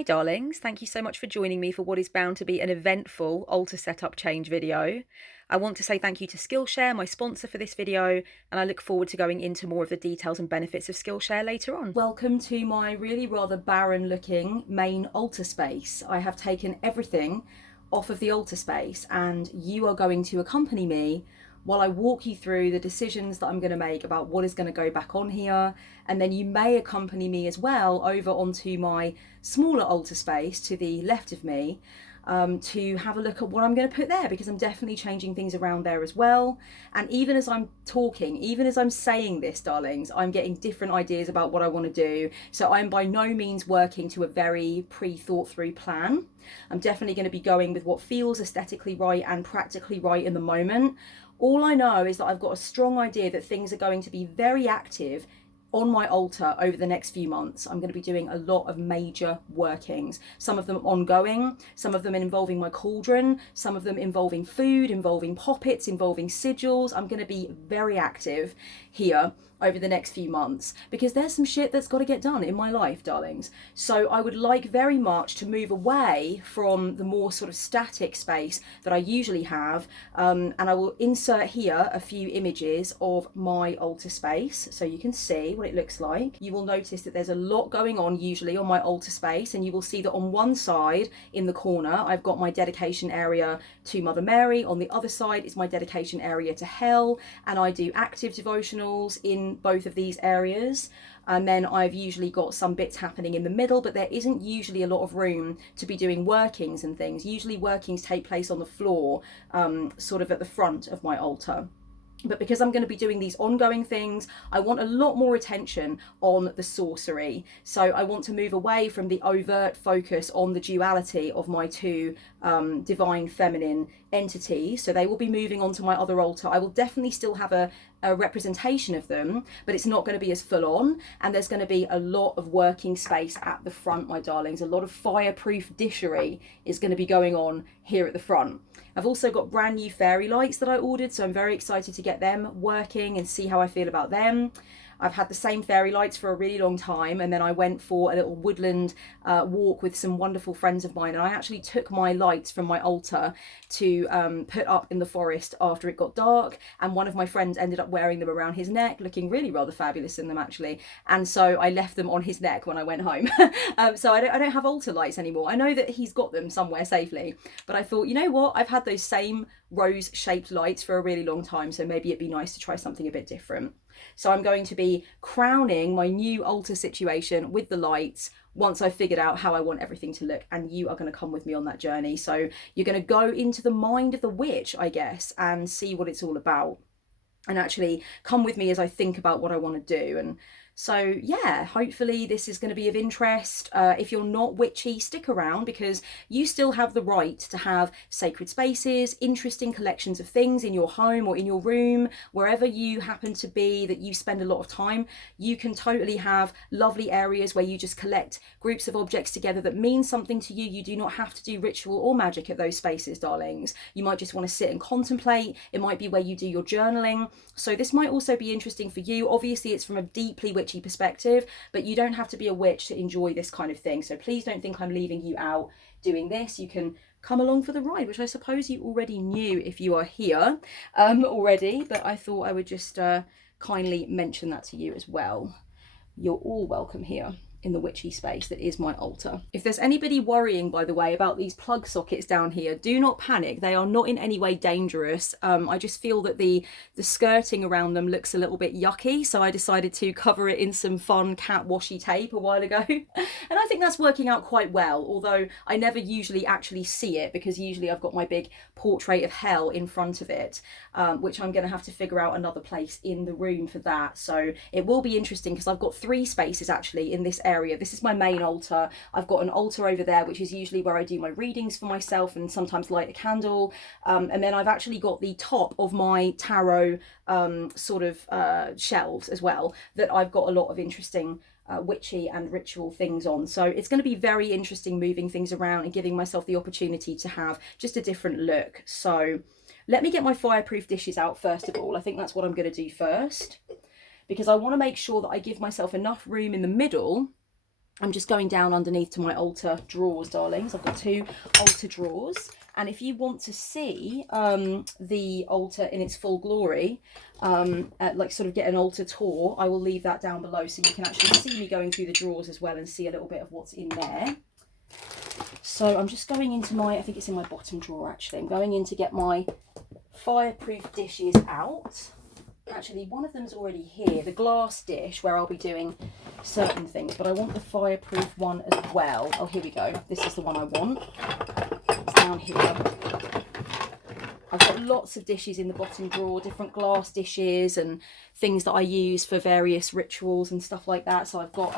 Hi darlings, thank you so much for joining me for what is bound to be an eventful altar setup change video. I want to say thank you to Skillshare, my sponsor for this video, and I look forward to going into more of the details and benefits of Skillshare later on. Welcome to my really rather barren looking main altar space. I have taken everything off of the altar space and you are going to accompany me while I walk you through the decisions that I'm going to make about what is going to go back on here. And then you may accompany me as well over onto my smaller altar space to the left of me, to have a look at what I'm going to put there, because I'm definitely changing things around there as well. And even as I'm talking, even as I'm saying this, darlings, I'm getting different ideas about what I want to do. So I'm by no means working to a very pre-thought through plan. I'm definitely going to be going with what feels aesthetically right and practically right in the moment. All I know is that I've got a strong idea that things are going to be very active on my altar over the next few months. I'm going to be doing a lot of major workings, some of them ongoing, some of them involving my cauldron, some of them involving food, involving poppets, involving sigils. I'm going to be very active here over the next few months because there's some shit that's got to get done in my life, darlings. So I would like very much to move away from the more sort of static space that I usually have, and I will insert here a few images of my altar space so you can see what it looks like. You will notice that there's a lot going on usually on my altar space, and you will see that on one side in the corner I've got my dedication area to Mother Mary. On the other side is my dedication area to Hell, and I do active devotionals in both of these areas. And then I've usually got some bits happening in the middle, but there isn't usually a lot of room to be doing workings and things. Usually workings take place on the floor, sort of at the front of my altar. But because I'm going to be doing these ongoing things, I want a lot more attention on the sorcery. So I want to move away from the overt focus on the duality of my two divine feminine entities. So they will be moving onto my other altar. I will definitely still have a representation of them, but it's not going to be as full on. And there's going to be a lot of working space at the front, my darlings. A lot of fireproof dishery is going to be going on here at the front. I've also got brand new fairy lights that I ordered, so I'm very excited to get them working and see how I feel about them. I've had the same fairy lights for a really long time, and then I went for a little woodland walk with some wonderful friends of mine, and I actually took my lights from my altar to put up in the forest after it got dark, and one of my friends ended up wearing them around his neck, looking really rather fabulous in them actually, and so I left them on his neck when I went home. So I don't have altar lights anymore. I know that he's got them somewhere safely, but I thought, you know what, I've had those same rose shaped lights for a really long time, so maybe it'd be nice to try something a bit different. So I'm going to be crowning my new altar situation with the lights once I've figured out how I want everything to look, and you are going to come with me on that journey. So you're going to go into the mind of the witch, I guess, and see what it's all about, and actually come with me as I think about what I want to do. And so yeah, hopefully this is going to be of interest. If you're not witchy, stick around, because you still have the right to have sacred spaces, interesting collections of things in your home or in your room, wherever you happen to be that you spend a lot of time. You can totally have lovely areas where you just collect groups of objects together that mean something to you. You do not have to do ritual or magic at those spaces, darlings. You might just want to sit and contemplate. It might be where you do your journaling. So this might also be interesting for you. Obviously it's from a deeply witchy perspective, but you don't have to be a witch to enjoy this kind of thing. So please don't think I'm leaving you out doing this. You can come along for the ride, which I suppose you already knew if you are here already, but I thought I would just kindly mention that to you as well. You're all welcome here in the witchy space that is my altar. If there's anybody worrying, by the way, about these plug sockets down here, do not panic. They are not in any way dangerous. I just feel that the skirting around them looks a little bit yucky, so I decided to cover it in some fun cat washi tape a while ago. And I think that's working out quite well, although I never usually actually see it, because usually I've got my big portrait of Hell in front of it, which I'm going to have to figure out another place in the room for that. So it will be interesting, because I've got 3 spaces actually in this area. This is my main altar. I've got an altar over there, which is usually where I do my readings for myself and sometimes light a candle. And then I've actually got the top of my tarot sort of shelves as well, that I've got a lot of interesting witchy and ritual things on. So it's going to be very interesting moving things around and giving myself the opportunity to have just a different look. So let me get my fireproof dishes out first of all. I think that's what I'm going to do first, because I want to make sure that I give myself enough room in the middle I'm just going down underneath to my altar drawers, darlings. I've got 2 altar drawers. And if you want to see the altar in its full glory, like sort of get an altar tour, I will leave that down below so you can actually see me going through the drawers as well and see a little bit of what's in there. So I'm just going into my, I think it's in my bottom drawer actually. I'm going in to get my fireproof dishes out. Actually, one of them's already here, the glass dish where I'll be doing certain things, but I want the fireproof one as well. Oh, here we go. This is the one I want. It's down here. I've got lots of dishes in the bottom drawer, different glass dishes and things that I use for various rituals and stuff like that. So I've got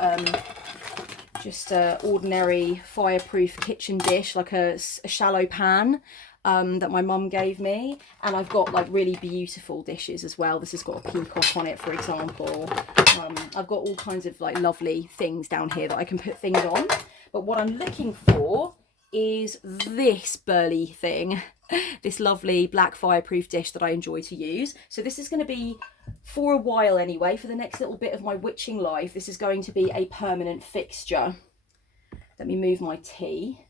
just an ordinary fireproof kitchen dish, like a shallow pan. That my mum gave me, and I've got like really beautiful dishes as well. This has got a peacock on it, for example. I've got all kinds of like lovely things down here that I can put things on, but what I'm looking for is this burly thing, this lovely black fireproof dish that I enjoy to use. So this is going to be, for a while anyway, for the next little bit of my witching life, this is going to be a permanent fixture. Let me move my tea,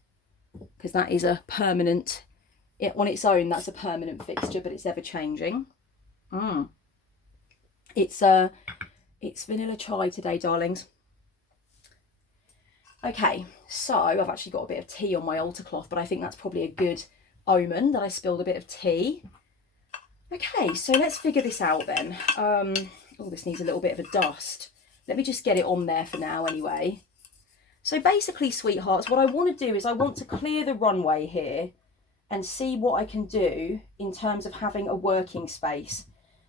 because that is a permanent, on its own, that's a permanent fixture, but it's ever changing. It's vanilla chai today, darlings. Okay, so I've actually got a bit of tea on my altar cloth, but I think that's probably a good omen that I spilled a bit of tea. Okay, so let's figure this out then. Oh, this needs a little bit of a dust. Let me just get it on there for now anyway. So basically, sweethearts, what I want to do is I want to clear the runway here and see what I can do in terms of having a working space,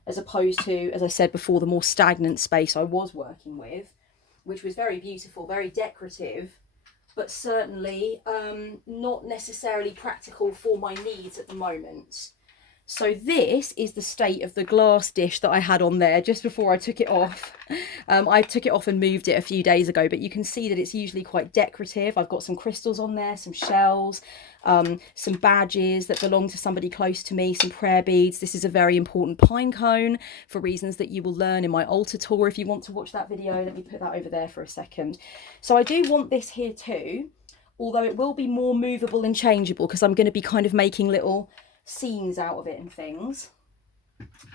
as opposed to, as I said before, the more stagnant space I was working with, which was very beautiful, very decorative, but certainly not necessarily practical for my needs at the moment. So this is the state of the glass dish that I had on there just before I took it off. I took it off and moved it a few days ago, but you can see that it's usually quite decorative. I've got some crystals on there, some shells, some badges that belong to somebody close to me, some prayer beads. This is a very important pine cone for reasons that you will learn in my altar tour if you want to watch that video. Let me put that over there for a second. So I do want this here too, although it will be more movable and changeable because I'm going to be kind of making little scenes out of it and things.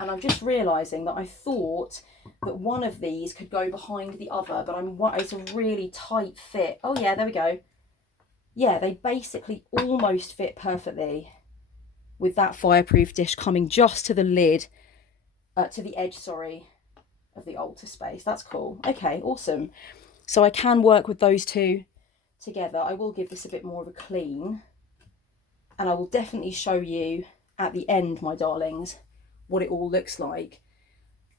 And I'm just realizing that I thought that one of these could go behind the other, but it's a really tight fit. Oh yeah, there we go. Yeah, they basically almost fit perfectly with that fireproof dish coming just to the lid, to the edge, sorry, of the altar space. That's cool. Okay, awesome. So I can work with those two together. I will give this a bit more of a clean. And I will definitely show you at the end, my darlings, what it all looks like.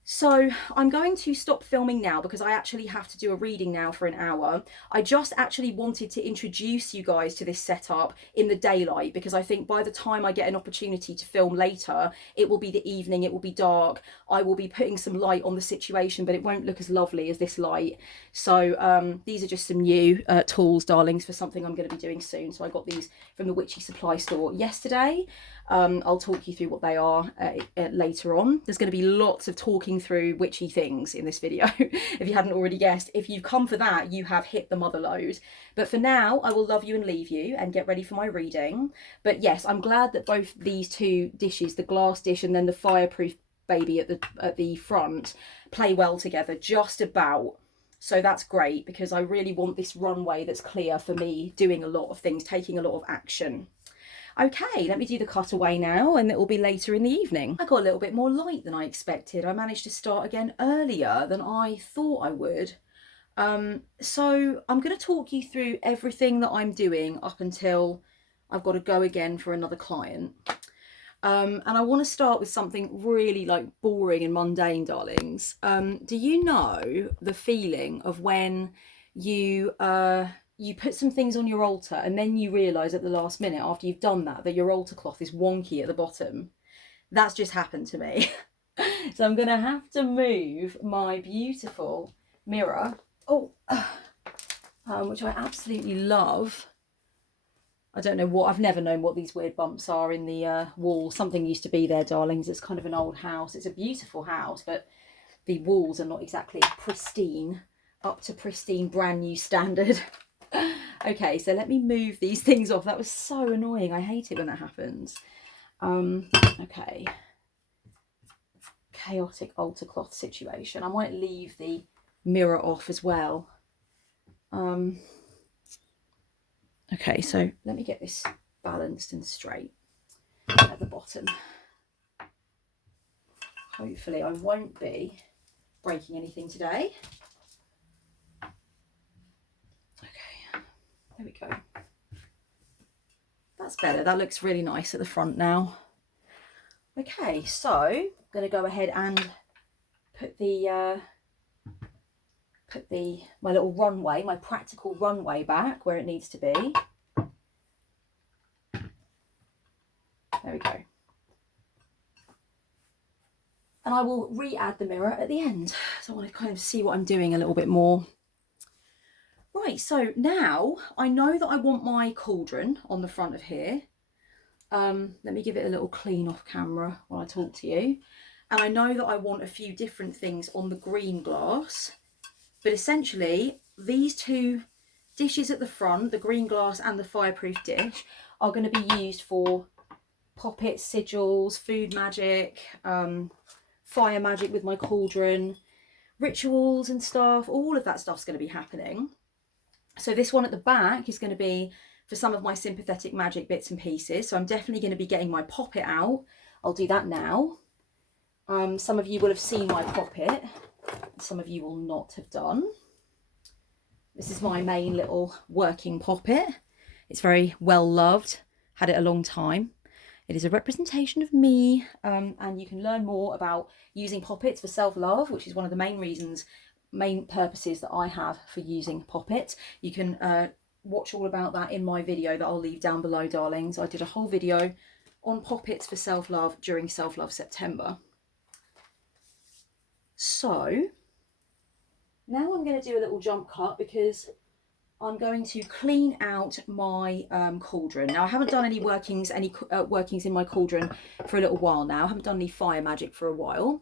So I'm going to stop filming now because I actually have to do a reading now for an hour. I just actually wanted to introduce you guys to this setup in the daylight, because I think by the time I get an opportunity to film later, it will be the evening, it will be dark. I will be putting some light on the situation, but it won't look as lovely as this light. So these are just some new tools, darlings, for something I'm going to be doing soon. So I got these from the Witchy Supply store yesterday. I'll talk you through what they are later on. There's going to be lots of talking through witchy things in this video, if you hadn't already guessed. If you've come for that, you have hit the mother load. But for now, I will love you and leave you and get ready for my reading. But yes, I'm glad that both these two dishes, the glass dish and then the fireproof baby at the front, play well together, just about. So that's great, because I really want this runway that's clear for me doing a lot of things, taking a lot of action. Okay, let me do the cutaway now, and it will be later in the evening. I got a little bit more light than I expected. I managed to start again earlier than I thought I would. So I'm going to talk you through everything that I'm doing up until I've got to go again for another client. And I want to start with something really like boring and mundane, darlings. Do you know the feeling of when you put some things on your altar and then you realise at the last minute after you've done that your altar cloth is wonky at the bottom? That's just happened to me. So I'm going to have to move my beautiful mirror, which I absolutely love. I don't know what, I've never known what these weird bumps are in the wall. Something used to be there, darlings. It's kind of an old house. It's a beautiful house, but the walls are not exactly pristine. up to pristine brand new standard. Okay, so let me move these things off. That was so annoying. I hate it when that happens. Okay. Chaotic altar cloth situation. I might leave the mirror off as well. Okay, so let me get this balanced and straight at the bottom. Hopefully I won't be breaking anything today. Okay, there we go. That's better. That looks really nice at the front now. Okay, so I'm going to go ahead and put my little runway, my practical runway back where it needs to be. There we go. And I will re-add the mirror at the end. So I want to kind of see what I'm doing a little bit more. Right, so now I know that I want my cauldron on the front of here. Let me give it a little clean off camera while I talk to you. And I know that I want a few different things on the green glass. But essentially, these two dishes at the front, the green glass and the fireproof dish, are going to be used for poppets, sigils, food magic, fire magic with my cauldron, rituals and stuff. All of that stuff's going to be happening. So this one at the back is going to be for some of my sympathetic magic bits and pieces. So I'm definitely going to be getting my poppet out. I'll do that now. Some of you will have seen my poppet. Some of you will not have done. This is my main little working poppet. It's very well loved. Had it a long time. It is a representation of me, and you can learn more about using poppets for self-love, which is one of the main purposes that I have for using poppets. You can watch all about that in my video that I'll leave down below, darlings. I did a whole video on poppets for self-love during Self-Love September. So now I'm going to do a little jump cut because I'm going to clean out my cauldron. Now I haven't done any workings in my cauldron for a little while now. I haven't done any fire magic for a while.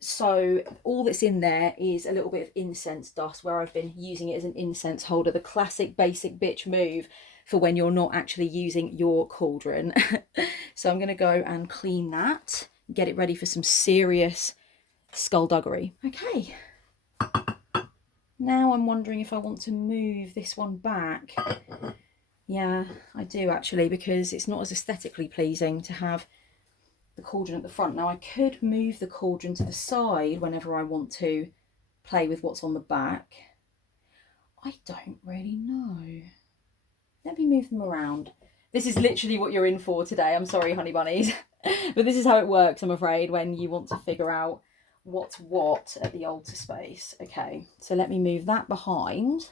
So all that's in there is a little bit of incense dust where I've been using it as an incense holder. The classic basic bitch move for when you're not actually using your cauldron. So I'm going to go and clean that, get it ready for some serious skullduggery. Okay. Now I'm wondering if I want to move this one back. Yeah, I do actually, because it's not as aesthetically pleasing to have the cauldron at the front. Now I could move the cauldron to the side whenever I want to play with what's on the back. I don't really know. Let me move them around. This is literally what you're in for today. I'm sorry, honey bunnies. But this is how it works, I'm afraid, when you want to figure out what's what at the altar space. Okay, so let me move that behind.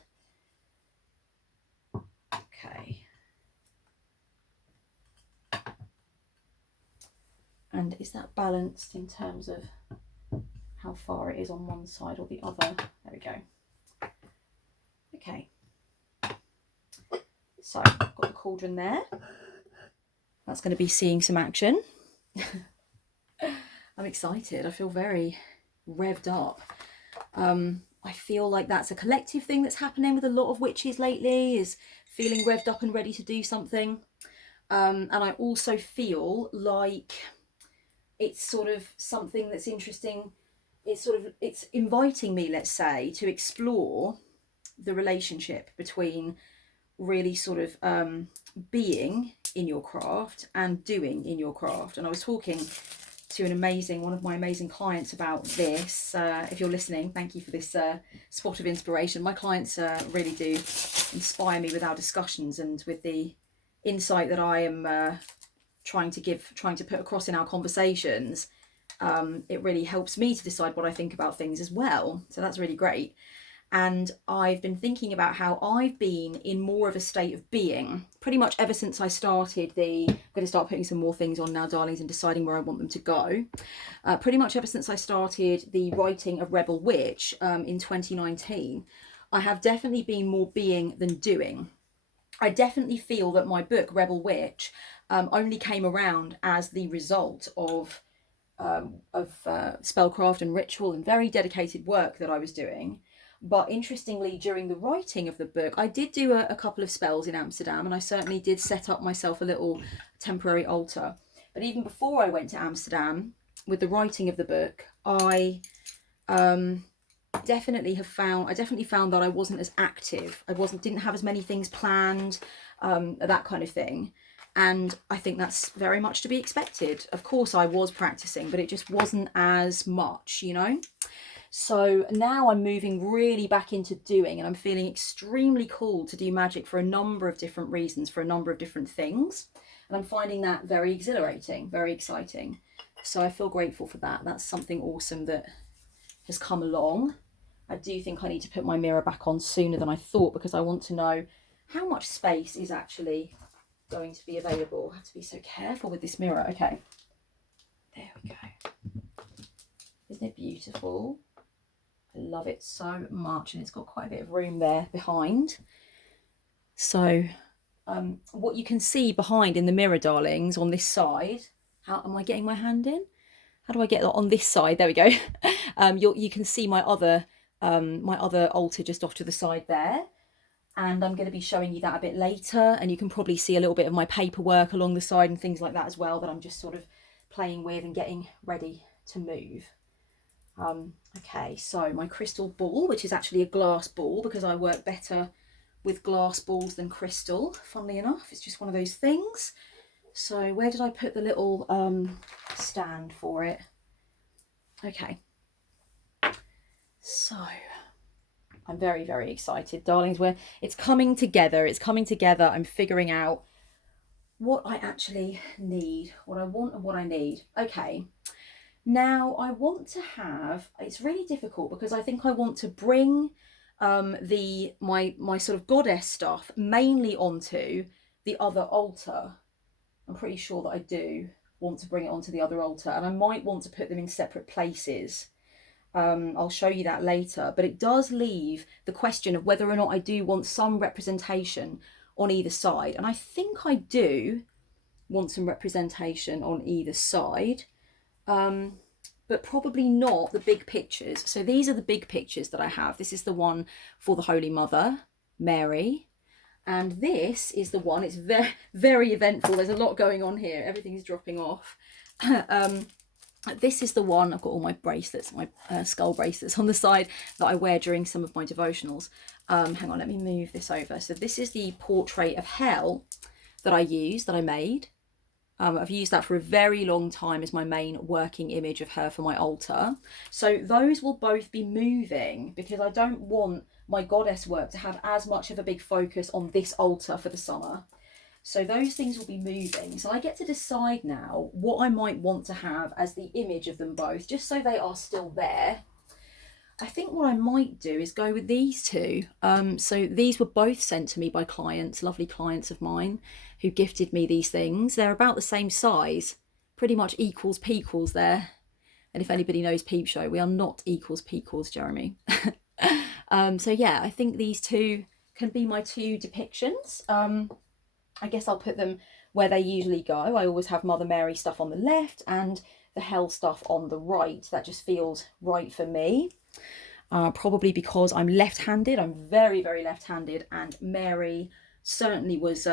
Okay. And is that balanced in terms of how far it is on one side or the other? There we go. Okay. So I've got the cauldron there. That's going to be seeing some action. I'm excited. I feel very revved up. I feel like that's a collective thing that's happening with a lot of witches lately, is feeling revved up and ready to do something. And I also feel like it's sort of something that's interesting. It's inviting me, let's say, to explore the relationship between really sort of being in your craft and doing in your craft. And I was talking to one of my amazing clients about this. If you're listening, thank you for this spot of inspiration. My clients really do inspire me with our discussions and with the insight that I am trying to put across in our conversations. It really helps me to decide what I think about things as well. So that's really great. And I've been thinking about how I've been in more of a state of being pretty much ever since I started I'm going to start putting some more things on now, darlings, and deciding where I want them to go. Pretty much ever since I started the writing of Rebel Witch in 2019, I have definitely been more being than doing. I definitely feel that my book, Rebel Witch, only came around as the result of spellcraft and ritual and very dedicated work that I was doing. But interestingly, during the writing of the book, I did do a couple of spells in Amsterdam, and I certainly did set up myself a little temporary altar. But even before I went to Amsterdam, with the writing of the book, I definitely found that I wasn't as active. Didn't have as many things planned, that kind of thing. And I think that's very much to be expected. Of course I was practicing, but it just wasn't as much, you know? So now I'm moving really back into doing, and I'm feeling extremely called to do magic for a number of different reasons, for a number of different things. And I'm finding that very exhilarating, very exciting. So I feel grateful for that. That's something awesome that has come along. I do think I need to put my mirror back on sooner than I thought, because I want to know how much space is actually going to be available. I have to be so careful with this mirror. Okay, there we go. Isn't it beautiful? I love it so much, and it's got quite a bit of room there behind. So what you can see behind in the mirror, darlings, on this side, how am I getting my hand in? How do I get that on this side? There we go. You can see my other altar just off to the side there. And I'm going to be showing you that a bit later, and you can probably see a little bit of my paperwork along the side and things like that as well, that I'm just sort of playing with and getting ready to move. Okay, so my crystal ball, which is actually a glass ball, because I work better with glass balls than crystal, funnily enough. It's just one of those things. So where did I put the little stand for it? Okay, so I'm very, very excited, darlings. It's coming together. It's coming together. I'm figuring out what I actually need, what I want and what I need. Okay. Now I want to have, it's really difficult because I think I want to bring my sort of goddess stuff mainly onto the other altar. I'm pretty sure that I do want to bring it onto the other altar, and I might want to put them in separate places. I'll show you that later, but it does leave the question of whether or not I do want some representation on either side. And I think I do want some representation on either side. But probably not the big pictures. So these are the big pictures that I have. This is the one for the Holy Mother, Mary. And this is the one, it's very, very eventful. There's a lot going on here. Everything is dropping off. This is the one, I've got all my bracelets, my skull bracelets on the side that I wear during some of my devotionals. Hang on, let me move this over. So this is the portrait of Hell that I made. I've used that for a very long time as my main working image of her for my altar. So those will both be moving because I don't want my goddess work to have as much of a big focus on this altar for the summer. So those things will be moving. So I get to decide now what I might want to have as the image of them both, just so they are still there. I think what I might do is go with these two. So these were both sent to me by clients, lovely clients of mine who gifted me these things. They're about the same size, pretty much equals pequals there. And if anybody knows Peep Show, we are not equals pequals, Jeremy. So yeah, I think these two can be my two depictions. I guess I'll put them where they usually go. I always have Mother Mary stuff on the left and the Hell stuff on the right. That just feels right for me. Probably because I'm left-handed. I'm very, very left-handed, and Mary certainly was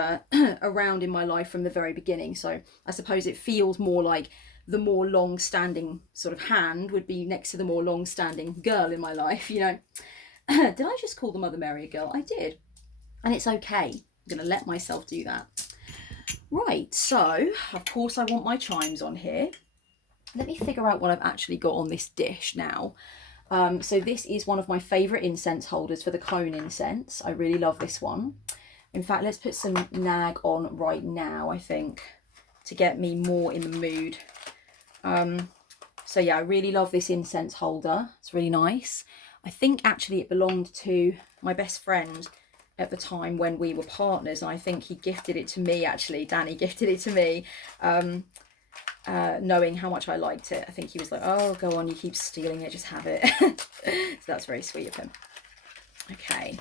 around in my life from the very beginning. So I suppose it feels more like the more long-standing sort of hand would be next to the more long-standing girl in my life, you know. Did I just call the Mother Mary a girl? I did. And it's okay. I'm going to let myself do that. Right, so of course I want my chimes on here. Let me figure out what I've actually got on this dish now. So this is one of my favourite incense holders for the cone incense. I really love this one. In fact, let's put some nag on right now, I think, to get me more in the mood. So yeah, I really love this incense holder. It's really nice. I think actually it belonged to my best friend at the time when we were partners, and I think he gifted it to me, actually. Danny gifted it to me, knowing how much I liked it. I think he was like, oh, go on, you keep stealing it, just have it. So that's very sweet of him. Okay.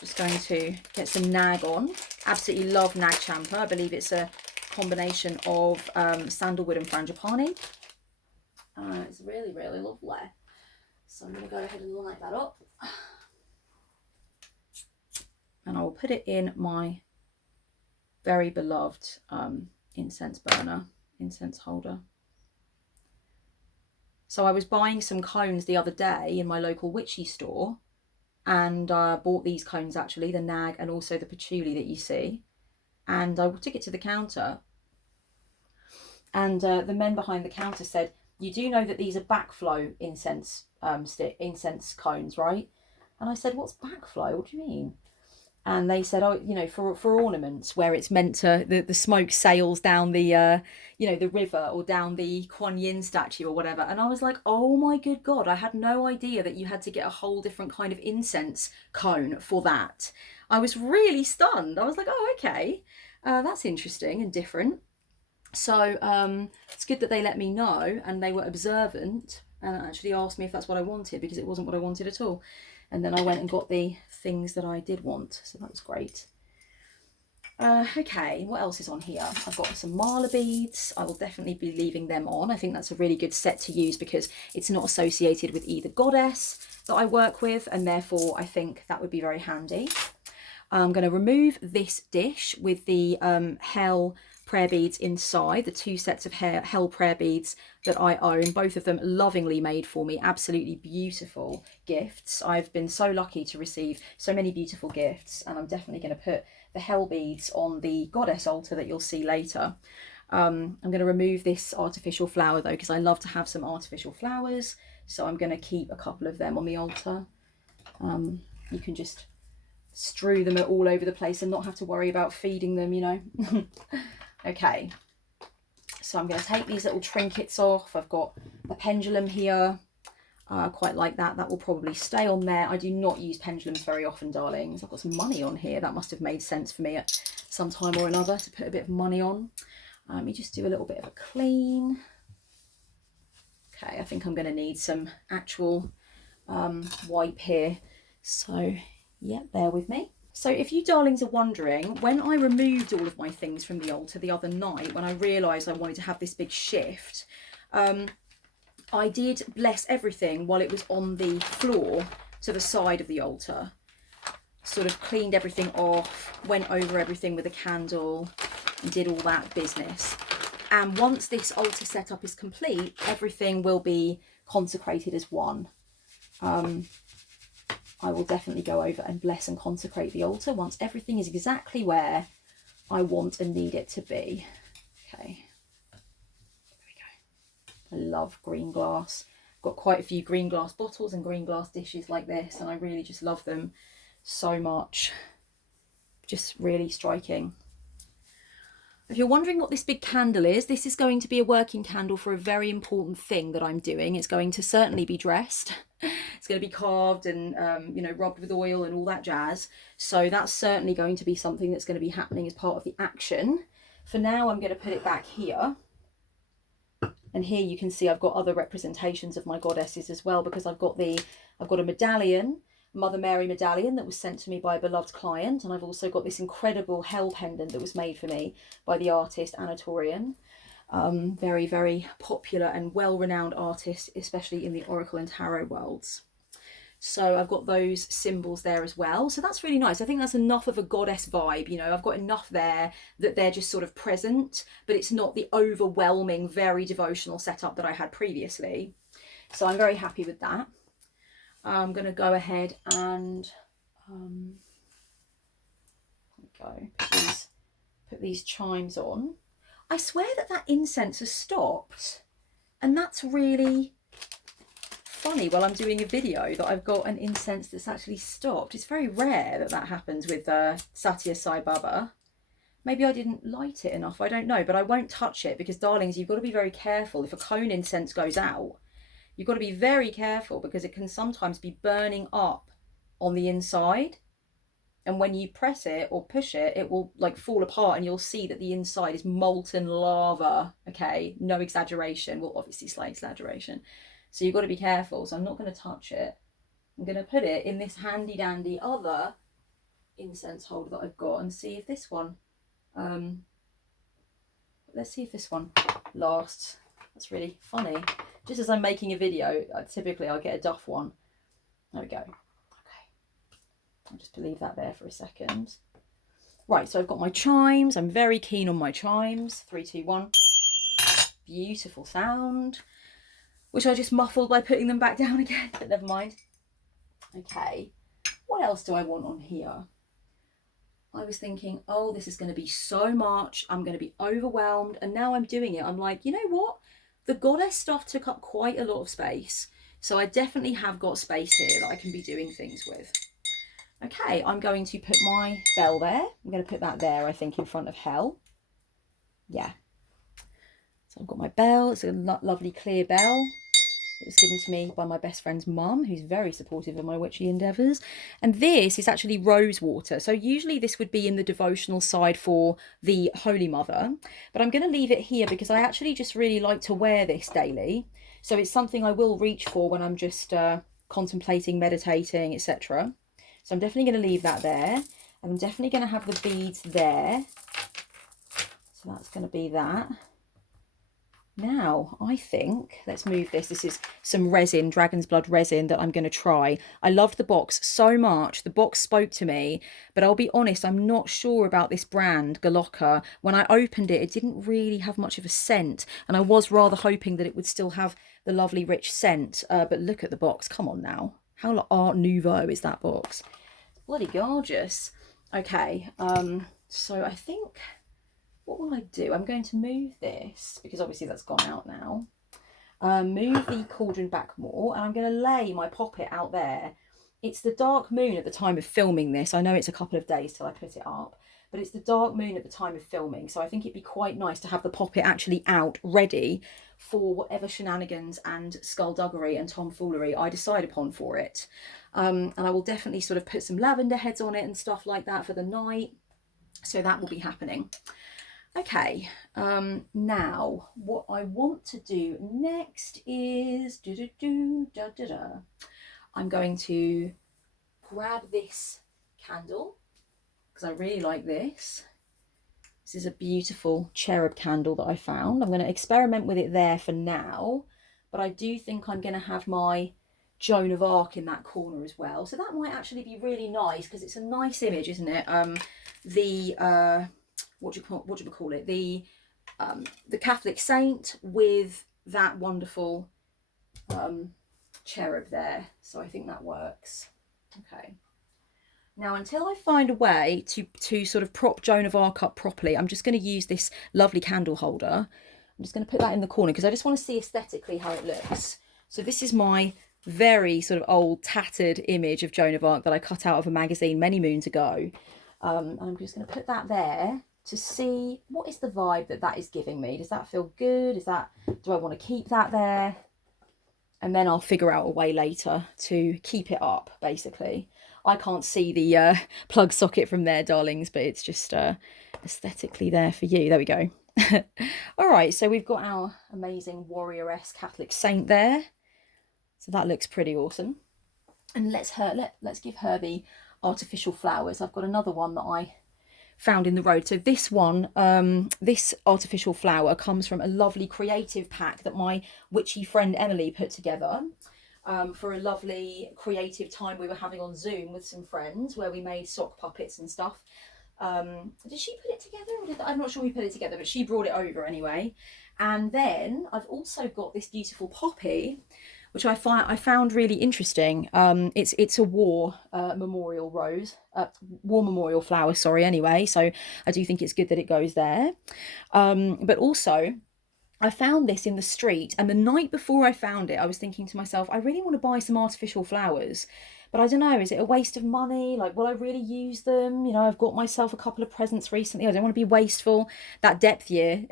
Just going to get some nag on. Absolutely love nag champa. I believe it's a combination of sandalwood and frangipani. It's really, really lovely. So I'm going to go ahead and light that up. And I will put it in my very beloved incense burner, incense holder. So I was buying some cones the other day in my local witchy store, and I bought these cones actually, the nag and also the patchouli that you see. And I took it to the counter, and the men behind the counter said, "You do know that these are backflow incense incense cones, right?" And I said, "What's backflow? What do you mean?" And they said, "Oh, you know, for ornaments where it's meant to, the smoke sails down the, you know, the river or down the Kuan Yin statue or whatever." And I was like, oh my good God, I had no idea that you had to get a whole different kind of incense cone for that. I was really stunned. I was like, oh, okay, that's interesting and different. So it's good that they let me know, and they were observant and actually asked me if that's what I wanted, because it wasn't what I wanted at all. And then I went and got the things that I did want, so that was great. Okay, what else is on here? I've got some mala beads. I will definitely be leaving them on. I think that's a really good set to use because it's not associated with either goddess that I work with, and therefore I think that would be very handy. I'm going to remove this dish with the hell prayer beads inside, the 2 sets of hell prayer beads that I own, both of them lovingly made for me, absolutely beautiful gifts. I've been so lucky to receive so many beautiful gifts, and I'm definitely going to put the hell beads on the goddess altar that you'll see later. I'm going to remove this artificial flower though, because I love to have some artificial flowers, so I'm going to keep a couple of them on the altar. You can just strew them all over the place and not have to worry about feeding them, you know. Okay, so I'm going to take these little trinkets off. I've got a pendulum here. I quite like that. That will probably stay on there. I do not use pendulums very often, darlings. I've got some money on here. That must have made sense for me at some time or another to put a bit of money on. Let me just do a little bit of a clean. Okay, I think I'm going to need some actual wipe here. So yeah, bear with me. So if you darlings are wondering, when I removed all of my things from the altar the other night, when I realised I wanted to have this big shift, I did bless everything while it was on the floor to the side of the altar. Sort of cleaned everything off, went over everything with a candle and did all that business. And once this altar setup is complete, everything will be consecrated as one. I will definitely go over and bless and consecrate the altar once everything is exactly where I want and need it to be. Okay, there we go. I love green glass. I've got quite a few green glass bottles and green glass dishes like this, and I really just love them so much. Just really striking. If you're wondering what this big candle is, this is going to be a working candle for a very important thing that I'm doing. It's going to certainly be dressed. It's going to be carved and, you know, rubbed with oil and all that jazz. So that's certainly going to be something that's going to be happening as part of the action. For now, I'm going to put it back here. And here you can see I've got other representations of my goddesses as well, because I've got a medallion, Mother Mary medallion, that was sent to me by a beloved client, and I've also got this incredible hell pendant that was made for me by the artist Anatorian. Very, very popular and well-renowned artist, especially in the oracle and tarot worlds. So I've got those symbols there as well. So that's really nice. I think that's enough of a goddess vibe, you know. I've got enough there that they're just sort of present, but it's not the overwhelming, very devotional setup that I had previously. So I'm very happy with that. I'm going to go ahead and put these chimes on. I swear that incense has stopped, and that's really funny. While I'm doing a video that I've got an incense that's actually stopped. It's very rare that that happens with Satya Sai Baba. Maybe I didn't light it enough, I don't know, but I won't touch it because, darlings, you've got to be very careful. If a cone incense goes out, you've got to be very careful because it can sometimes be burning up on the inside. And when you press it or push it, it will like fall apart and you'll see that the inside is molten lava. Okay, no exaggeration. Well, obviously slight exaggeration. So you've got to be careful. So I'm not going to touch it. I'm going to put it in this handy dandy other incense holder that I've got and see if this one, let's see if this one lasts. That's really funny. Just as I'm making a video, typically I'll get a Duff one. There we go. Okay. I'll just leave that there for a second. Right, so I've got my chimes. I'm very keen on my chimes. 3, 2, 1. Beautiful sound, which I just muffled by putting them back down again, but never mind. Okay, what else do I want on here? I was thinking, oh, this is going to be so much. I'm going to be overwhelmed. And now I'm doing it. I'm like, you know what? The goddess stuff took up quite a lot of space. So I definitely have got space here that I can be doing things with. Okay, I'm going to put my bell there. I'm going to put that there, I think, in front of hell. Yeah. So I've got my bell. It's a lovely clear bell. It was given to me by my best friend's mum, who's very supportive of my witchy endeavours. And this is actually rose water. So usually this would be in the devotional side for the Holy Mother. But I'm going to leave it here because I actually just really like to wear this daily. So it's something I will reach for when I'm just contemplating, meditating, etc. So I'm definitely going to leave that there. And I'm definitely going to have the beads there. So that's going to be that. Now, I think, let's move this. This is some resin, dragon's blood resin that I'm going to try. I loved the box so much. The box spoke to me, but I'll be honest, I'm not sure about this brand, Galocca. When I opened it, it didn't really have much of a scent, and I was rather hoping that it would still have the lovely rich scent. But look at the box. Come on now. How Art Nouveau is that box? Bloody gorgeous. Okay, so I think... what will I do? I'm going to move this, because obviously that's gone out now. Move the cauldron back more, and I'm going to lay my poppet out there. It's the dark moon at the time of filming this. I know it's a couple of days till I put it up, but it's the dark moon at the time of filming, so I think it'd be quite nice to have the poppet actually out, ready for whatever shenanigans and skullduggery and tomfoolery I decide upon for it. And I will definitely sort of put some lavender heads on it and stuff like that for the night. So that will be happening. Okay, now what I want to do next is I'm going to grab this candle because I really like this. This is a beautiful cherub candle that I found. I'm going to experiment with it there for now, but I do think I'm going to have my Joan of Arc in that corner as well. So that might actually be really nice because it's a nice image, isn't it? What do you call it? The Catholic saint with that wonderful cherub there. So I think that works. Okay. Now, until I find a way to sort of prop Joan of Arc up properly, I'm just going to use this lovely candle holder. I'm just going to put that in the corner because I just want to see aesthetically how it looks. So this is my very sort of old tattered image of Joan of Arc that I cut out of a magazine many moons ago. And I'm just going to put that there to see what is the vibe that is giving me. Does that feel good? Do I want to keep that there? And then I'll figure out a way later to keep it up, basically. I can't see the plug socket from there, darlings, but it's just aesthetically there for you. There we go. All right, so we've got our amazing warrioress Catholic saint there. So that looks pretty awesome. And let's give her the artificial flowers. I've got another one that I found in the road. So this one, this artificial flower comes from a lovely creative pack that my witchy friend Emily put together for a lovely creative time we were having on Zoom with some friends where we made sock puppets and stuff. Did she put it together? Or I'm not sure who put it together, but she brought it over anyway. And then I've also got this beautiful poppy, which I found really interesting. It's a war memorial rose, war memorial flower, sorry, anyway. So I do think it's good that it goes there. But also, I found this in the street, and the night before I found it, I was thinking to myself, I really want to buy some artificial flowers. But I don't know, is it a waste of money? Like, will I really use them? You know, I've got myself a couple of presents recently. I don't want to be wasteful. That depth year,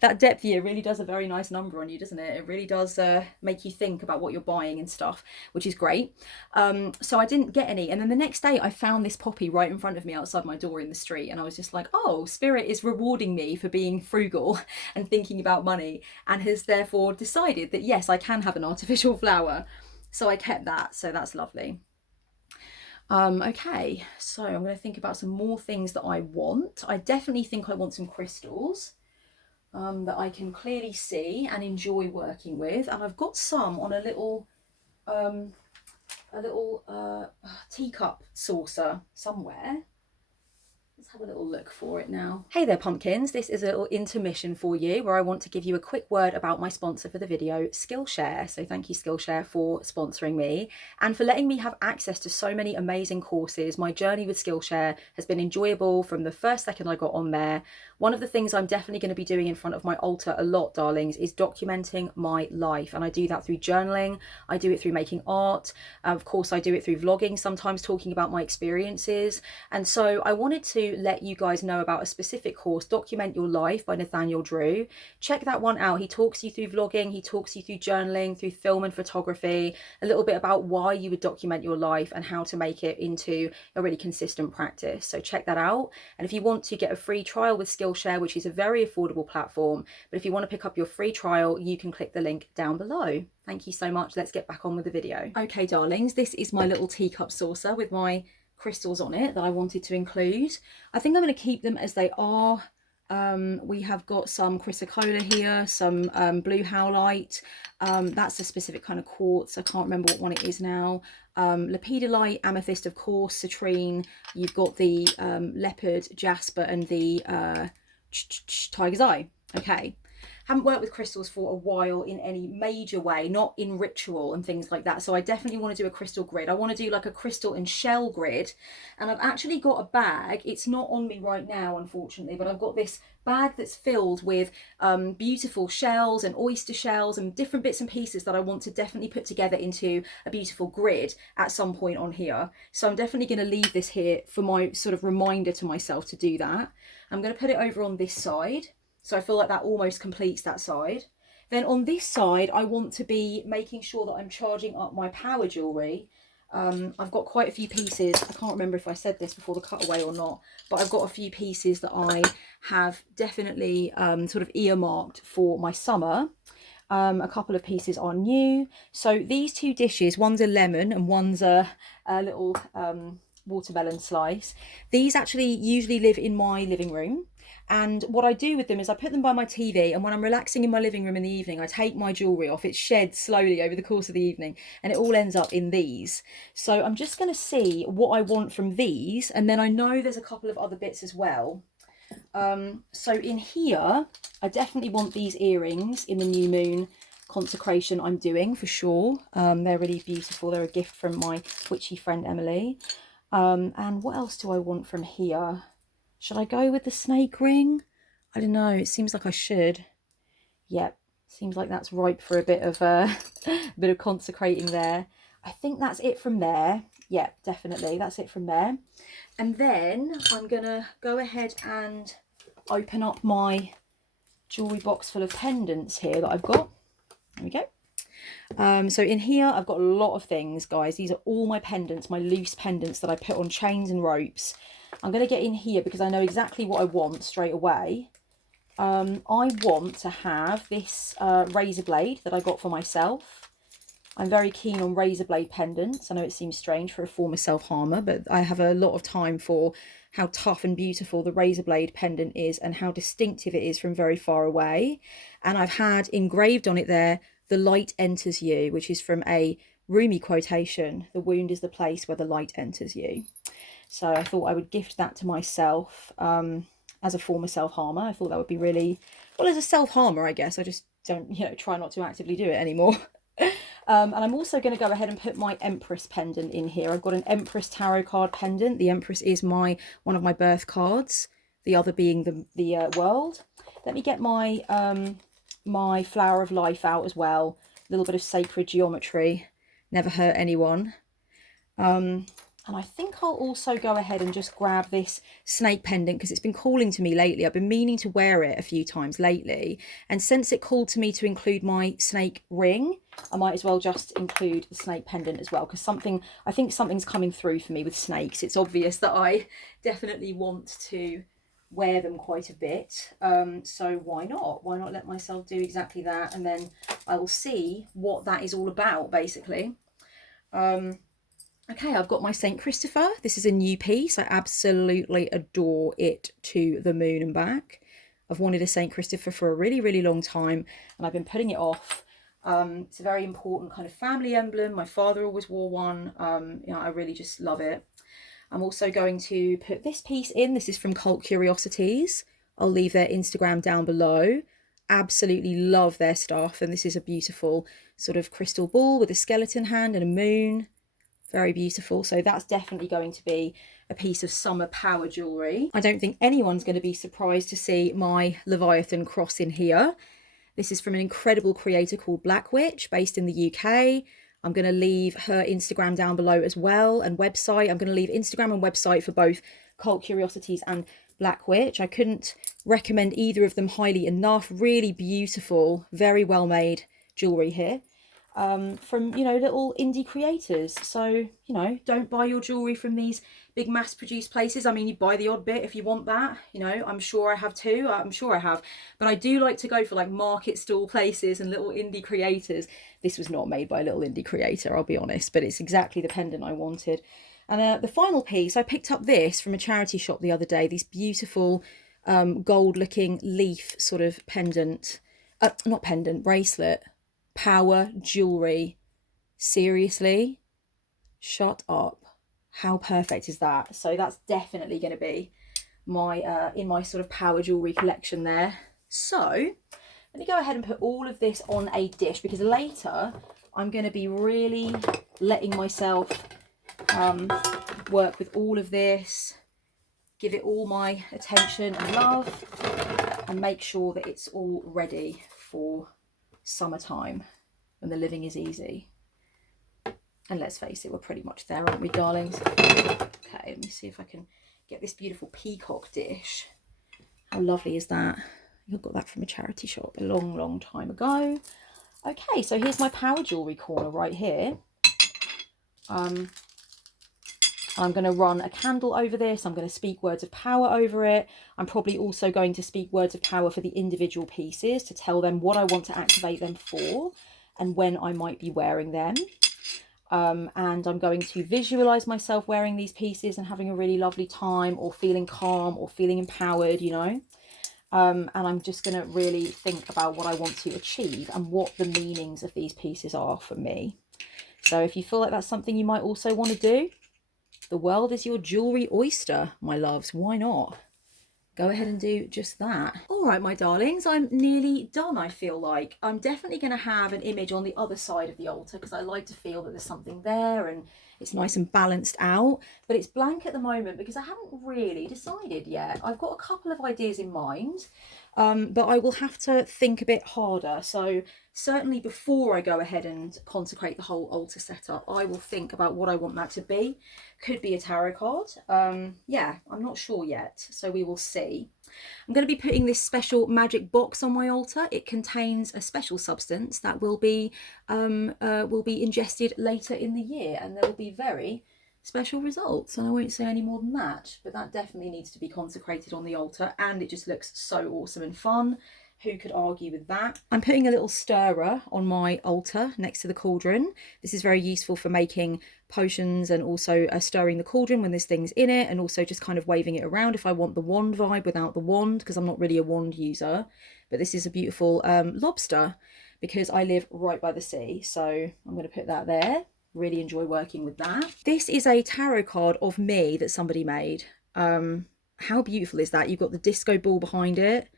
that depth year really does a very nice number on you, doesn't it? It really does make you think about what you're buying and stuff, which is great. So I didn't get any. And then the next day I found this poppy right in front of me outside my door in the street. And I was just like, oh, Spirit is rewarding me for being frugal and thinking about money, and has therefore decided that, yes, I can have an artificial flower. So I kept that. So that's lovely. Okay, so I'm going to think about some more things that I want. I definitely think I want some crystals. that I can clearly see and enjoy working with. And I've got some on a little teacup saucer somewhere. Let's have a little look for it now. Hey there, pumpkins. This is a little intermission for you where I want to give you a quick word about my sponsor for the video, Skillshare. So thank you, Skillshare, for sponsoring me and for letting me have access to so many amazing courses. My journey with Skillshare has been enjoyable from the first second I got on there. One of the things I'm definitely going to be doing in front of my altar a lot, darlings, is documenting my life. And I do that through journaling. I do it through making art. Of course, I do it through vlogging, sometimes talking about my experiences. And so I wanted to let you guys know about a specific course, Document Your Life by Nathaniel Drew. Check that one out. He talks you through vlogging, he talks you through journaling, through film and photography, a little bit about why you would document your life and how to make it into a really consistent practice. So check that out. And if you want to get a free trial with Skillshare, which is a very affordable platform, but if you want to pick up your free trial, you can click the link down below. Thank you so much. Let's get back on with the video. Okay, darlings, this is my little teacup saucer with my crystals on it that I wanted to include. I think I'm going to keep them as they are. We have got some chrysocolla here, some blue howlite. That's a specific kind of quartz. I can't remember what one it is now. Lepidolite, amethyst, of course, citrine. You've got the leopard, jasper, and the tiger's eye. Okay. Haven't worked with crystals for a while in any major way, not in ritual and things like that. So I definitely want to do a crystal grid. I want to do like a crystal and shell grid. And I've actually got a bag. It's not on me right now, unfortunately, but I've got this bag that's filled with beautiful shells and oyster shells and different bits and pieces that I want to definitely put together into a beautiful grid at some point on here. So I'm definitely going to leave this here for my sort of reminder to myself to do that. I'm going to put it over on this side. So I feel like that almost completes that side. Then on this side, I want to be making sure that I'm charging up my power jewellery. I've got quite a few pieces. I can't remember if I said this before the cutaway or not, but I've got a few pieces that I have definitely sort of earmarked for my summer. A couple of pieces are new. So these two dishes, one's a lemon and one's a little watermelon slice. These actually usually live in my living room. And what I do with them is I put them by my TV, and when I'm relaxing in my living room in the evening, I take my jewellery off. It sheds slowly over the course of the evening, and it all ends up in these. So I'm just going to see what I want from these, and then I know there's a couple of other bits as well. So in here, I definitely want these earrings in the new moon consecration I'm doing for sure. They're really beautiful. They're a gift from my witchy friend Emily. And what else do I want from here? Should I go with the snake ring? I don't know. It seems like I should. Yep. Seems like that's ripe for a bit of a bit of consecrating there. I think that's it from there. Yep, definitely. That's it from there. And then I'm going to go ahead and open up my jewellery box full of pendants here that I've got. There we go. So in here, I've got a lot of things, guys. These are all my pendants, my loose pendants that I put on chains and ropes. I'm going to get in here because I know exactly what I want straight away. I want to have this razor blade that I got for myself. I'm very keen on razor blade pendants. I know it seems strange for a former self-harmer, but I have a lot of time for how tough and beautiful the razor blade pendant is and how distinctive it is from very far away. And I've had engraved on it there, "The light enters you," which is from a Rumi quotation. The wound is the place where the light enters you. So I thought I would gift that to myself as a former self-harmer. I thought that would be really, well, as a self-harmer, I guess. I just don't, try not to actively do it anymore. And I'm also going to go ahead and put my Empress pendant in here. I've got an Empress tarot card pendant. The Empress is one of my birth cards, the other being the World. Let me get my my Flower of Life out as well. A little bit of sacred geometry. Never hurt anyone. And I think I'll also go ahead and just grab this snake pendant because it's been calling to me lately. I've been meaning to wear it a few times lately. And since it called to me to include my snake ring, I might as well just include the snake pendant as well. Because I think something's coming through for me with snakes. It's obvious that I definitely want to wear them quite a bit. So why not? Why not let myself do exactly that? And then I will see what that is all about, basically. Okay, I've got my St. Christopher. This is a new piece. I absolutely adore it to the moon and back. I've wanted a St. Christopher for a really, really long time, and I've been putting it off. It's a very important kind of family emblem. My father always wore one. You know, I really just love it. I'm also going to put this piece in. This is from Cult Curiosities. I'll leave their Instagram down below. Absolutely love their stuff. And this is a beautiful sort of crystal ball with a skeleton hand and a moon. Very beautiful. So that's definitely going to be a piece of summer power jewellery. I don't think anyone's going to be surprised to see my Leviathan cross in here. This is from an incredible creator called Black Witch, based in the UK. I'm going to leave her Instagram down below as well, and website. I'm going to leave Instagram and website for both Cult Curiosities and Black Witch. I couldn't recommend either of them highly enough. Really beautiful, very well made jewellery here. From, you know, little indie creators. So, you know, don't buy your jewellery from these big mass produced places. I mean, you buy the odd bit if you want that, you know, I'm sure I have too. I'm sure I have, but I do like to go for like market stall places and little indie creators. This was not made by a little indie creator, I'll be honest, but it's exactly the pendant I wanted. And the final piece, I picked up this from a charity shop the other day, these beautiful gold looking leaf sort of pendant, not pendant, bracelet. Power jewellery. Seriously? Shut up. How perfect is that? So that's definitely going to be my in my sort of power jewellery collection there. So let me go ahead and put all of this on a dish, because later I'm going to be really letting myself work with all of this, give it all my attention and love, and make sure that it's all ready for summertime when the living is easy. And let's face it, we're pretty much there, aren't we, darlings? Okay, let me see if I can get this beautiful peacock dish. How lovely is that? I got that from a charity shop a long time ago. Okay, so here's my power jewellery corner right here. I'm going to run a candle over this. I'm going to speak words of power over it. I'm probably also going to speak words of power for the individual pieces to tell them what I want to activate them for and when I might be wearing them. And I'm going to visualize myself wearing these pieces and having a really lovely time, or feeling calm or feeling empowered, you know. And I'm just going to really think about what I want to achieve and what the meanings of these pieces are for me. So if you feel like that's something you might also want to do, the world is your jewellery oyster, my loves. Why not? Go ahead and do just that. All right, my darlings, I'm nearly done, I feel like. I'm definitely going to have an image on the other side of the altar, because I like to feel that there's something there and it's nice and balanced out. But it's blank at the moment because I haven't really decided yet. I've got a couple of ideas in mind, but I will have to think a bit harder. So certainly before I go ahead and consecrate the whole altar setup, I will think about what I want that to be. Could be a tarot card. Yeah, I'm not sure yet, so we will see. I'm going to be putting this special magic box on my altar. It contains a special substance that will be ingested later in the year, and there will be very special results, and I won't say any more than that, but that definitely needs to be consecrated on the altar, and it just looks so awesome and fun. Who could argue with that? I'm putting a little stirrer on my altar next to the cauldron. This is very useful for making potions and also stirring the cauldron when there's things in it, and also just kind of waving it around if I want the wand vibe without the wand, because I'm not really a wand user. But this is a beautiful lobster, because I live right by the sea, so I'm going to put that there. Really enjoy working with that. This is a tarot card of me that somebody made. How beautiful is that? You've got the disco ball behind it,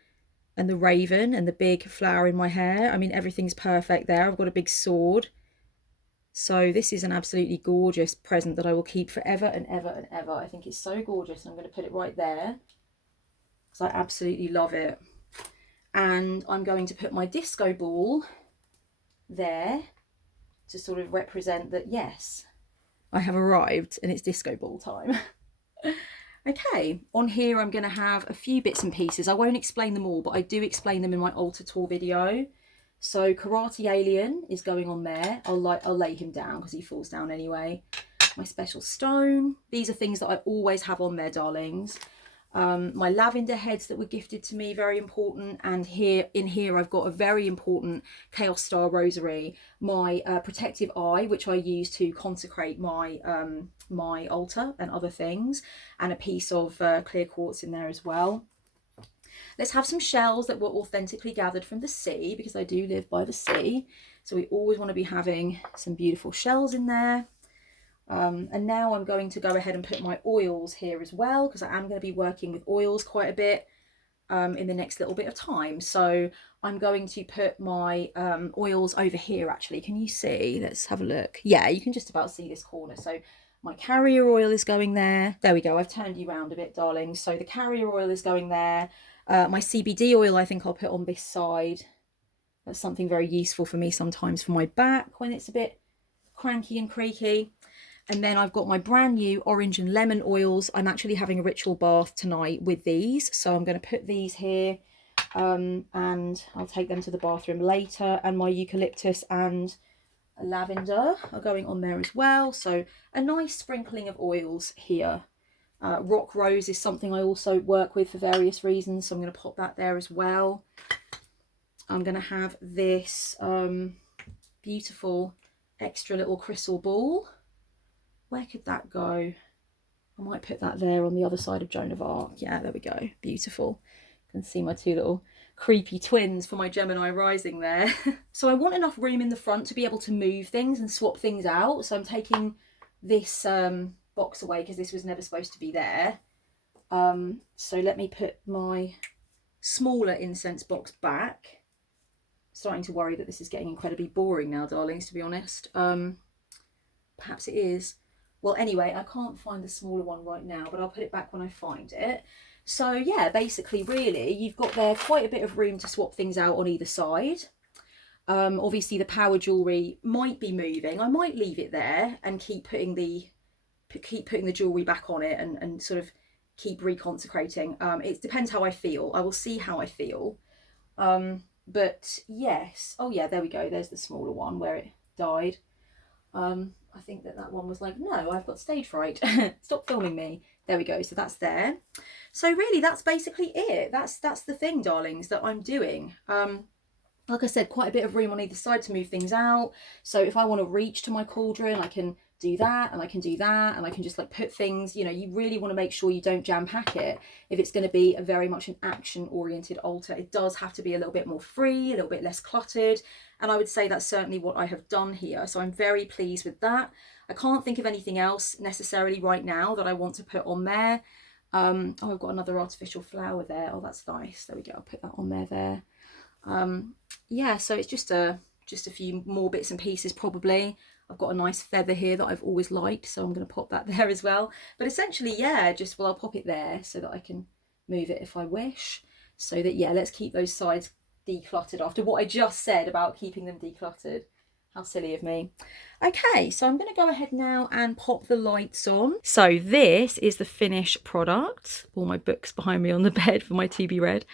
and the raven and the big flower in my hair. I mean, everything's perfect there. I've got a big sword. So this is an absolutely gorgeous present that I will keep forever and ever and ever. I think it's so gorgeous. I'm going to put it right there because I absolutely love it. And I'm going to put my disco ball there to sort of represent that, yes, I have arrived and it's disco ball time. Okay, on here I'm going to have a few bits and pieces. I won't explain them all, but I do explain them in my altar tour video. So Karate Alien is going on there. I'll lay him down because he falls down anyway. My special stone. These are things that I always have on there, darlings. My lavender heads that were gifted to me, very important. And in here I've got a very important Chaos Star rosary, my protective eye, which I use to consecrate my my altar and other things, and a piece of clear quartz in there as well. Let's have some shells that were authentically gathered from the sea, because I do live by the sea. So we always want to be having some beautiful shells in there. And now I'm going to go ahead and put my oils here as well, because I am going to be working with oils quite a bit in the next little bit of time. So I'm going to put my oils over here actually. Can you see? Let's have a look. Yeah, you can just about see this corner. So my carrier oil is going there. There we go. I've turned you around a bit, darling. So the carrier oil is going there. My CBD oil, I think I'll put on this side. That's something very useful for me sometimes for my back when it's a bit cranky and creaky. And then I've got my brand new orange and lemon oils. I'm actually having a ritual bath tonight with these. So I'm going to put these here and I'll take them to the bathroom later. And my eucalyptus and lavender are going on there as well. So a nice sprinkling of oils here. Rock rose is something I also work with for various reasons. So I'm going to pop that there as well. I'm going to have this beautiful extra little crystal ball. Where could that go? I might put that there on the other side of Joan of Arc. Yeah, there we go. Beautiful. You can see my two little creepy twins for my Gemini rising there. So I want enough room in the front to be able to move things and swap things out. So I'm taking this box away because this was never supposed to be there. So let me put my smaller incense box back. Starting to worry that this is getting incredibly boring now, darlings, to be honest. Perhaps it is. Well, anyway, I can't find the smaller one right now, but I'll put it back when I find it. So yeah, basically, really, you've got there quite a bit of room to swap things out on either side. Obviously, the power jewellery might be moving. I might leave it there and keep putting the jewellery back on it and sort of keep reconsecrating. It depends how I feel. I will see how I feel. But yes. Oh yeah, there we go. There's the smaller one where it died. I think that one was like, no, I've got stage fright. Stop filming me. There we go. So that's there. So really, that's basically it. That's the thing, darlings, that I'm doing. Like I said, quite a bit of room on either side to move things out. So if I want to reach to my cauldron, I can do that, and I can do that, and I can just like put things, you know, you really want to make sure you don't jam pack it. If it's going to be a very much an action oriented altar, it does have to be a little bit more free, a little bit less cluttered. And I would say that's certainly what I have done here. So I'm very pleased with that. I can't think of anything else necessarily right now that I want to put on there. Oh, I've got another artificial flower there. Oh, that's nice. There we go. I'll put that on there. Yeah, so it's just a few more bits and pieces probably. I've got a nice feather here that I've always liked, so I'm going to pop that there as well. But essentially, yeah, well, I'll pop it there so that I can move it if I wish. So that, yeah, let's keep those sides decluttered after what I just said about keeping them decluttered. How silly of me. Okay, so I'm going to go ahead now and pop the lights on. So this is the finished product. All my books behind me on the bed for my to be read.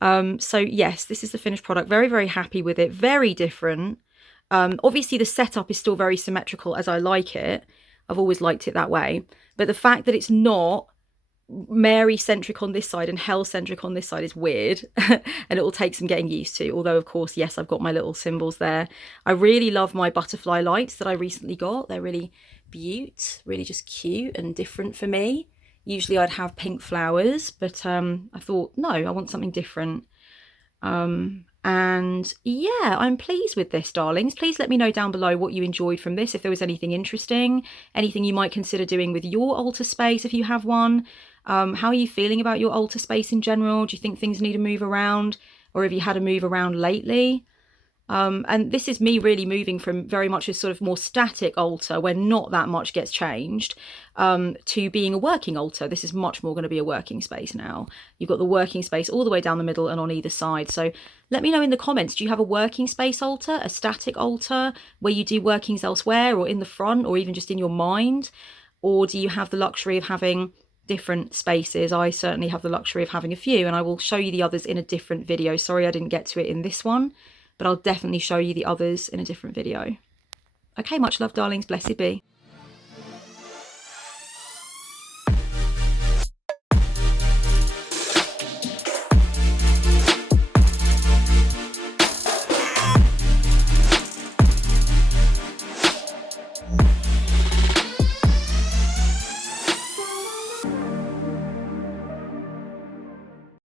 So yes, this is the finished product. Very, very happy with it. Very different. Obviously the setup is still very symmetrical as I like it. I've always liked it that way. But the fact that it's not Mary centric on this side and hell centric on this side is weird. And it will take some getting used to. Although, of course, yes, I've got my little symbols there. I really love my butterfly lights that I recently got. They're really beaut, really just cute and different for me. Usually I'd have pink flowers, but I thought, no, I want something different. And yeah, I'm pleased with this, darlings. Please let me know down below what you enjoyed from this, if there was anything interesting, anything you might consider doing with your altar space if you have one. How are you feeling about your altar space in general? Do you think things need to move around, or have you had a move around lately? And this is me really moving from very much a sort of more static altar where not that much gets changed, to being a working altar. This is much more going to be a working space now. You've got the working space all the way down the middle and on either side. So let me know in the comments, do you have a working space altar, a static altar where you do workings elsewhere or in the front or even just in your mind? Or do you have the luxury of having different spaces? I certainly have the luxury of having a few, and I will show you the others in a different video. Sorry I didn't get to it in this one, but I'll definitely show you the others in a different video. Okay, much love, darlings. Blessed be.